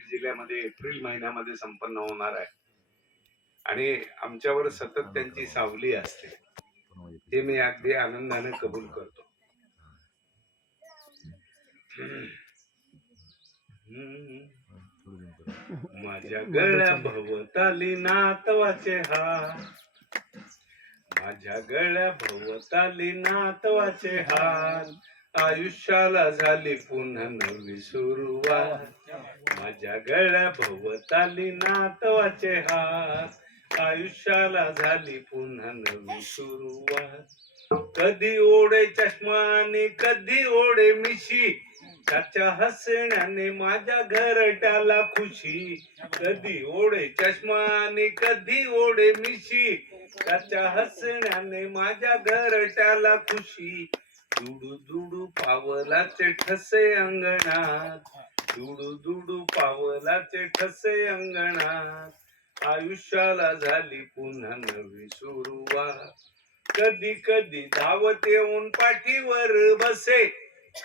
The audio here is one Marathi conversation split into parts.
बीड जिल्ह्यामध्ये एप्रिल महिन्यामध्ये संपन्न होणार आहे. आणि आमच्यावर सतत त्यांची सावली असते. ते मी अगदी आनंदाने कबूल करतो. माझ्या गळ्या भवताली नातवाचे हा. माझ्या गळ्या भवताली नातवाचे हा. आयुष्याला झाली पुन्हा नवी सुरुवात. माझ्या गळ्या भोवताली नातवाचे हात आयुष्याला झाली पुन्हा नवी सुरुवात. कधी ओढे चष्मा आणि कधी ओढे मिशी. त्याच्या हसण्याने माझ्या घरट्याला खुशी. कधी ओढे चष्मा आणि कधी ओढे मिशी. त्याच्या हसण्याने माझ्या घरट्याला खुशी. दुडू दुडू पावलाचे ठसे अंगणात. दुडू दुडू पावलाचे ठसे अंगणात. आयुष्याला झाली पुन्हा नवी सुरुवात. कधी कधी धावत येऊन पाठीवर बसे.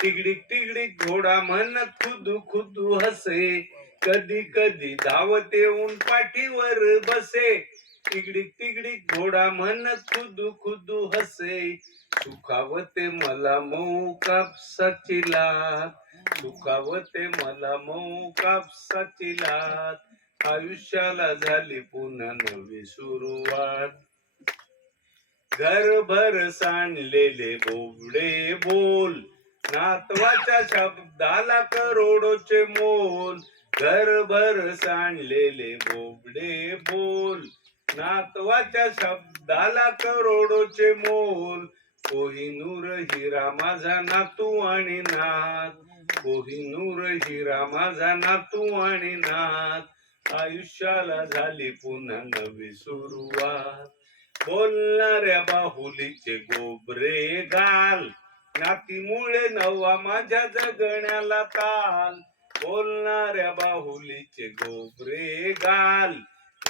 टिगडीक टिगडीक घोडा म्हणत खुदू खुदू हसे. कधी कधी धावत येऊन पाठीवर बसे. टिगडीक टिगडीक घोडा म्हणत खुदू खुदू हसे. सुखावते मला मऊ कापसाची लात. सुखावते मला मऊ कापसाची लात. आयुष्याला झाली पुन्हा नवी सुरुवात. घरभर सांडलेले बोबडे बोल. नातवाच्या शब्दाला करोडोचे मोल. घरभर सांडलेले बोबडे बोल. नातवाच्या शब्दाला करोडोचे मोल. कोहिनूर हिरा माझा नातू आणि नात. कोहिनूर हिरा माझा नातू आणि नात. आयुष्याला झाली पुन्हा नवी सुरुवात. बोलणाऱ्या बाहुलीचे गोबरे गाल. नातीमुळे नवा माझ्या जगण्याला ताल. बोलणाऱ्या बाहुलीचे गोबरे गाल.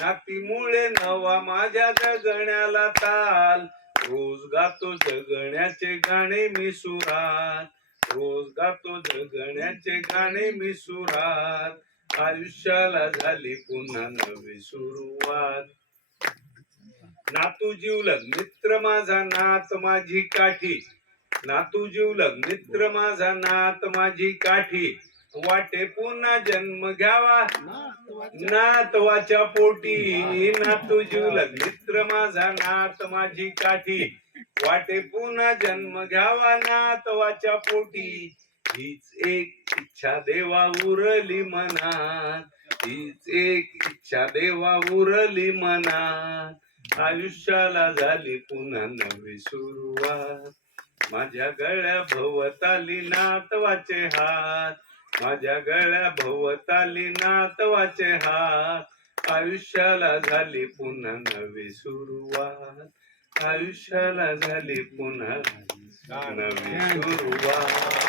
नातीमुळे नवा माझ्या जगण्याला ताल. रोज गातो जगण्याचे गाणे मी सुरात. रोज गातो जगण्याचे गाणे मी सुरात. आयुष्याला झाली पुन्हा नवी सुरुवात. नातू जीवलग मित्र माझा नात माझी काठी. नातू जीवलग मित्र माझा नात माझी काठी. वाटे पुन्हा जन्म घ्यावा. नातवाच्या पोटी. नातू जीवलग मित्र माझा नात माझी काठी. वाटे पुन्हा जन्म घ्यावा नातवाच्या पोटी. हीच एक इच्छा देवा उरली मनात. हीच एक इच्छा देवा उरली मनात. आयुष्याला झाली पुन्हा नवी सुरुवात. माझ्या गळ्या भोवताली नातवाचे हात. माझ्या गळ्या भोवताली नातवाचे हात. आयुष्याला झाली पुन्हा नवी सुरुवात. आयुष्याला झाली पुन्हा नवी सुरुवात.